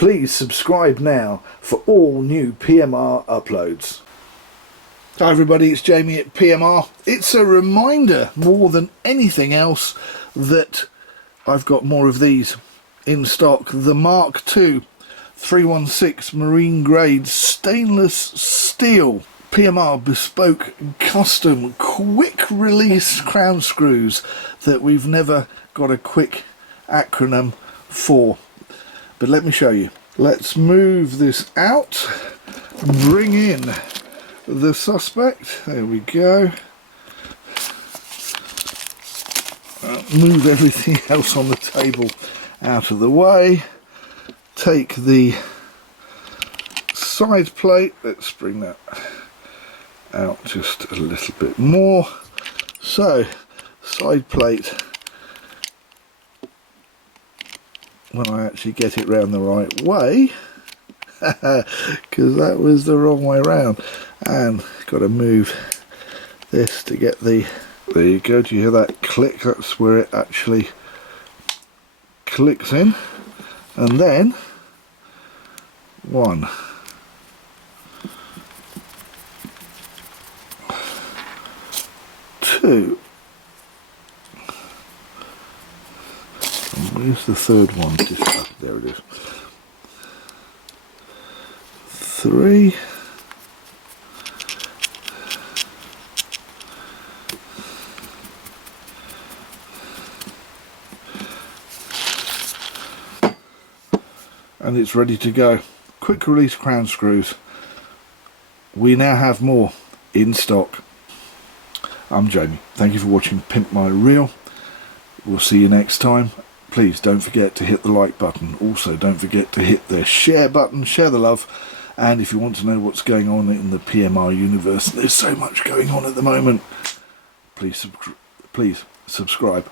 Please subscribe now for all new PMR uploads. Hi everybody, it's Jamie at PMR. It's a reminder more than anything else that I've got more of these in stock. The Mark II 316 marine grade stainless steel PMR bespoke custom quick release crown screws that we've never got a quick acronym for. But let me show you. Let's move this out, bring in the suspect, there we go. Move everything else on the table out of the way. Take the side plate, let's bring that out just a little bit more. So, side plate, when I actually get it round the right way, because that was the wrong way round, and got to move this to get the, there you go, do you hear that click? That's where it actually clicks in. And then 1, 2, where's the third one? Just, there it is. 3, and it's ready to go. Quick release crown screws. We now have more in stock. I'm Jamie. Thank you for watching Pimp My Reel. We'll see you next time. Please don't forget to hit the like button. Also don't forget to hit the share button. Share the love. And if you want to know what's going on in the PMR universe, there's so much going on at the moment. Please subscribe.